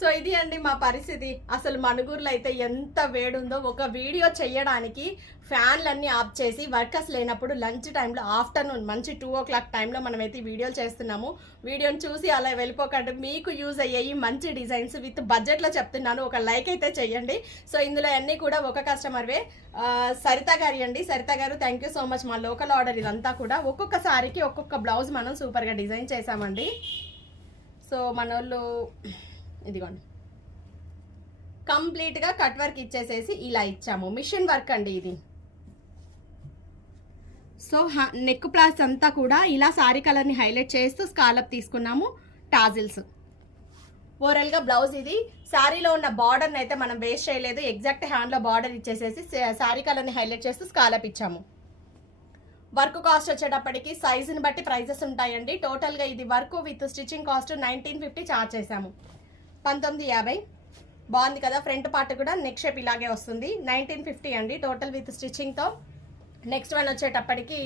So ఇది అండి మా పరిస్థితి. అసలు మణుగూరులో అయితే ఎంత వేడుందో. ఒక వీడియో చేయడానికి ఫ్యాన్లన్నీ ఆఫ్ చేసి వర్కర్స్ లేనప్పుడు లంచ్ టైంలో ఆఫ్టర్నూన్ మంచి 2 o'clock టైంలో మనమైతే వీడియోలు చేస్తున్నాము. వీడియోని చూసి అలా వెళ్ళిపోకండి. మీకు యూజ్ అయ్యేవి మంచి డిజైన్స్ విత్ బడ్జెట్లో చెప్తున్నాను. ఒక లైక్ అయితే చెయ్యండి. సో ఇందులో అన్నీ కూడా ఒక కస్టమర్వే, సరిత గారి అండి. సరిత గారు థ్యాంక్ యూ సో మచ్. మా లోకల్ ఆర్డర్ ఇదంతా కూడా ఒక్కొక్క సారీకి ఒక్కొక్క బ్లౌజ్ మనం సూపర్గా డిజైన్ చేసామండి. సో మనోళ్ళు ఇదిగోండి కంప్లీట్గా కట్ వర్క్ ఇచ్చేసేసి ఇలా ఇచ్చాము. మిషన్ వర్క్ అండి ఇది. సో నెక్ ప్లాస్ అంతా కూడా ఇలా సారీ కలర్ని హైలైట్ చేస్తూ స్కాలప్ తీసుకున్నాము. టాజిల్స్ ఓవరాల్గా బ్లౌజ్ ఇది. శారీలో ఉన్న బార్డర్ని అయితే మనం వేస్ట్ చేయలేదు. ఎగ్జాక్ట్ హ్యాండ్లో బార్డర్ ఇచ్చేసేసి శారీ కలర్ని హైలైట్ చేస్తూ స్కాలప్ ఇచ్చాము. వర్క్ కాస్ట్ వచ్చేటప్పటికి సైజుని బట్టి ప్రైజెస్ ఉంటాయండి. టోటల్గా ఇది work with stitching cost 1950 charge చేసాము. 1950 బాగుంది కదా. ఫ్రంట్ పార్ట్ కూడా నెక్ షేప్ ఇలాగే వస్తుంది. 1950 అండి టోటల్ విత్ స్టిచ్చింగ్తో. నెక్స్ట్ వన్ వచ్చేటప్పటికి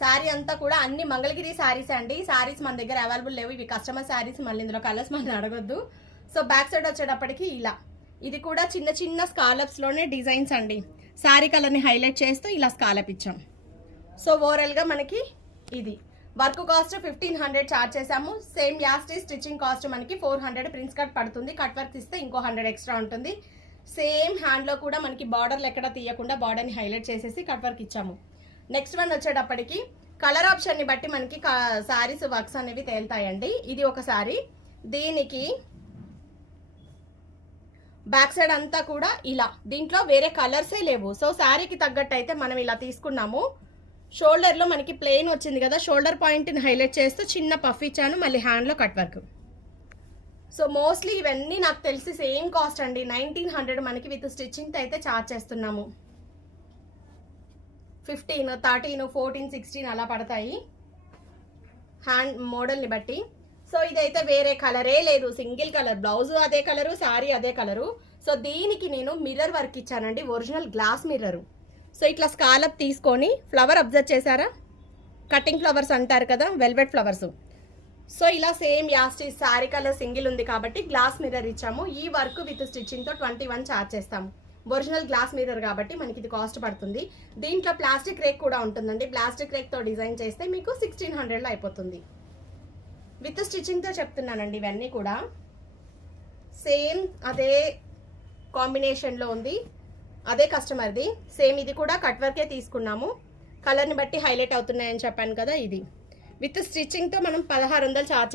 శారీ అంతా కూడా అన్ని మంగళగిరి శారీస్ అండి. శారీస్ మన దగ్గర అవైలబుల్ లేవు. ఇవి కస్టమర్ శారీస్. మళ్ళీ ఇందులో కలర్స్ మనం అడగొద్దు. సో బ్యాక్ సైడ్ వచ్చేటప్పటికి ఇలా ఇది కూడా చిన్న చిన్న స్కాలప్స్లోనే డిజైన్స్ అండి. శారీ కలర్ని హైలైట్ చేస్తూ ఇలా స్కాలప్ ఇచ్చాం. సో ఓవరాల్గా మనకి ఇది వర్క్ కాస్ట్ 1500 ఛార్జ్ చేసాము. సేమ్ యాస్టీ స్టిచ్చింగ్ కాస్ట్ మనకి 400 ప్రిన్స్ కట్ పడుతుంది. కట్ వర్క్ ఇస్తే ఇంకో 100 ఎక్స్ట్రా ఉంటుంది. సేమ్ హ్యాండ్లో కూడా మనకి బార్డర్లు ఎక్కడ తీయకుండా బార్డర్ని హైలైట్ చేసేసి కట్ వర్క్ ఇచ్చాము. నెక్స్ట్ వన్ వచ్చేటప్పటికి కలర్ ఆప్షన్ని బట్టి మనకి శారీస్ వర్క్స్ అనేవి తేలుతాయండి. ఇది ఒక శారీ. దీనికి బ్యాక్ సైడ్ అంతా కూడా ఇలా, దీంట్లో వేరే కలర్సే లేవు. సో శారీకి తగ్గట్టు అయితే మనం ఇలా తీసుకున్నాము. షోల్డర్లో మనకి ప్లెయిన్ వచ్చింది కదా, షోల్డర్ పాయింట్ని హైలైట్ చేస్తూ చిన్న పఫ్ ఇచ్చాను. మళ్ళీ హ్యాండ్లో కట్ వర్క్. సో మోస్ట్లీ ఇవన్నీ నాకు తెలిసి సేమ్ కాస్ట్ అండి. 1900 మనకి విత్ స్టిచ్చింగ్తో అయితే ఛార్జ్ చేస్తున్నాము. 15, 13, 14, 16 అలా పడతాయి హ్యాండ్ మోడల్ని బట్టి. సో ఇదైతే వేరే కలరే లేదు. సింగిల్ కలర్, బ్లౌజు అదే కలరు, శారీ అదే కలరు. సో దీనికి నేను మిర్రర్ వర్క్ ఇచ్చానండి. Original glass mirror. సో ఇట్లా స్కాలప్ తీసుకొని ఫ్లవర్ అబ్జర్వ్ చేశారా, కటింగ్ ఫ్లవర్స్ అంటారు కదా, వెల్వెట్ ఫ్లవర్స్. సో ఇలా సేమ్ యాస్టీ శారీ కలర్ సింగిల్ ఉంది కాబట్టి గ్లాస్ మిర్రర్ ఇచ్చాము. ఈ వర్క్ విత్ స్టిచ్చింగ్తో 21 ఛార్జ్ చేస్తాము. ఒరిజినల్ గ్లాస్ మిర్రర్ కాబట్టి మనకి ఇది కాస్ట్ పడుతుంది. దీంట్లో ప్లాస్టిక్ రేక్ కూడా ఉంటుందండి. ప్లాస్టిక్ రేక్తో డిజైన్ చేస్తే మీకు 1600లో అయిపోతుంది. విత్ స్టిచ్చింగ్తో చెప్తున్నానండి. ఇవన్నీ కూడా సేమ్ అదే కాంబినేషన్లో ఉంది. అదే కస్టమర్ది. సేమ్ ఇది కూడా కట్ వర్కే తీసుకున్నాము. కలర్ని బట్టి హైలైట్ అవుతున్నాయని చెప్పాను కదా. ఇది విత్ స్టిచ్చింగ్తో మనం 1600 ఛార్జ్ చేస్తాం.